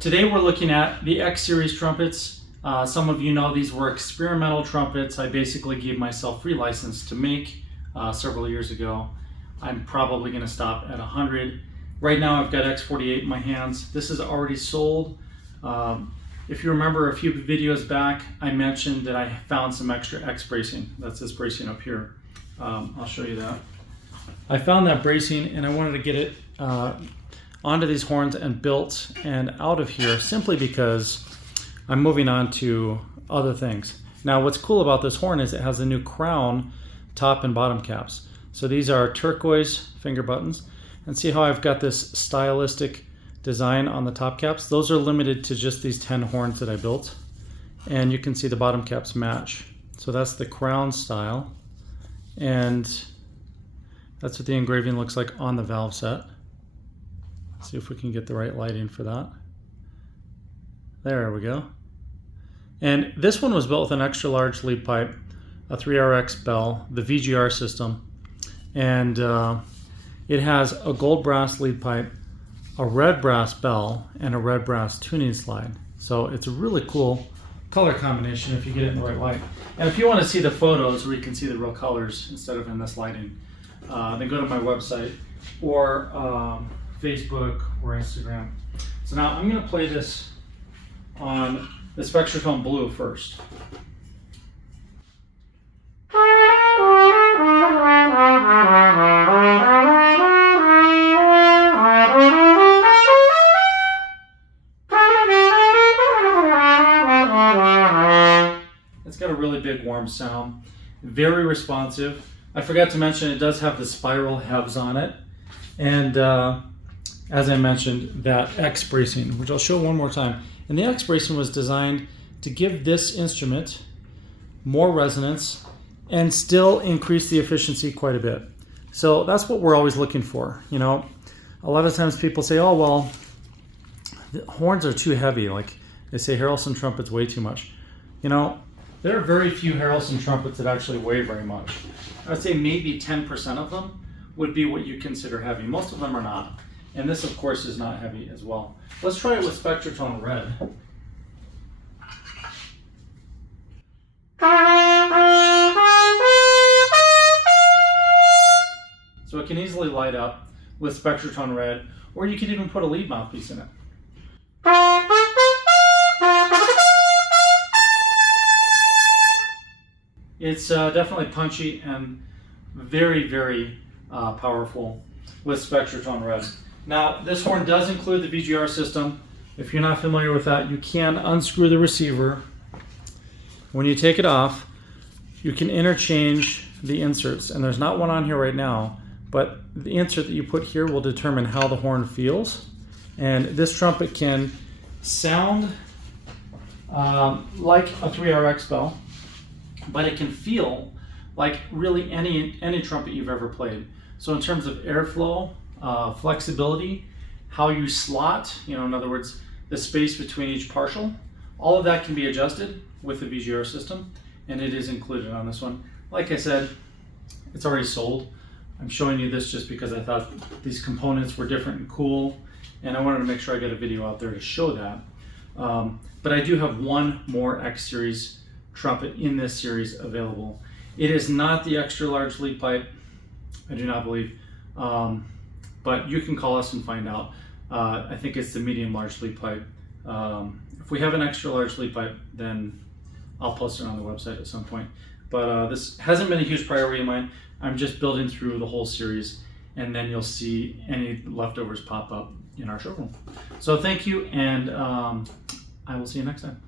Today we're looking at the X series trumpets. Some of you know these were experimental trumpets. I basically gave myself free license to make several years ago. I'm probably going to stop at 100. Right now I've got X48 in my hands. This is already sold. If you remember a few videos back, I mentioned that I found some extra X bracing. That's this bracing up here. I'll show you that. I found that bracing and I wanted to get it onto these horns and built and out of here simply because I'm moving on to other things. Now what's cool about this horn is it has a new crown top and bottom caps. So these are turquoise finger buttons, and see how I've got this stylistic design on the top caps? Those are limited to just these 10 horns that I built, and you can see the bottom caps match. So that's the crown style, and that's what the engraving looks like on the valve set. Let's see if we can get the right lighting for that. There we go. And this one was built with an extra large lead pipe, a 3RX bell, the VGR system, and it has a gold brass lead pipe, a red brass bell, and a red brass tuning slide. So it's a really cool color combination if you get it in the right light. And if you want to see the photos where you can see the real colors instead of in this lighting, then go to my website or Facebook or Instagram. So now I'm going to play this on the Spectratone Blue first. It's got a really big warm sound, very responsive. I forgot to mention it does have the spiral heads on it, and as I mentioned, that X bracing, which I'll show one more time. And the X bracing was designed to give this instrument more resonance and still increase the efficiency quite a bit. So that's what we're always looking for. You know, a lot of times people say, oh, well, the horns are too heavy. Like they say Harrelson trumpets weigh too much. You know, there are very few Harrelson trumpets that actually weigh very much. I would say maybe 10% of them would be what you consider heavy. Most of them are not. And this, of course, is not heavy as well. Let's try it with Spectratone Red. So it can easily light up with Spectratone Red, or you could even put a lead mouthpiece in it. It's definitely punchy and very, very powerful with Spectratone Red. Now, this horn does include the VGR system. If you're not familiar with that, you can unscrew the receiver. When you take it off, you can interchange the inserts, and there's not one on here right now, but the insert that you put here will determine how the horn feels. And this trumpet can sound like a 3RX bell, but it can feel like really any trumpet you've ever played. So in terms of airflow, flexibility, how you slot, you know, in other words, the space between each partial, all of that can be adjusted with the VGR system, and it is included on this one. Like I said, it's already sold. I'm showing you this just because I thought these components were different and cool, and I wanted to make sure I get a video out there to show that. But I do have one more X series trumpet in this series available. It is not the extra large lead pipe, I do not believe, but you can call us and find out. I think it's the medium large lead pipe. If we have an extra large lead pipe, then I'll post it on the website at some point. But this hasn't been a huge priority of mine. I'm just building through the whole series, and then you'll see any leftovers pop up in our showroom. So thank you, and I will see you next time.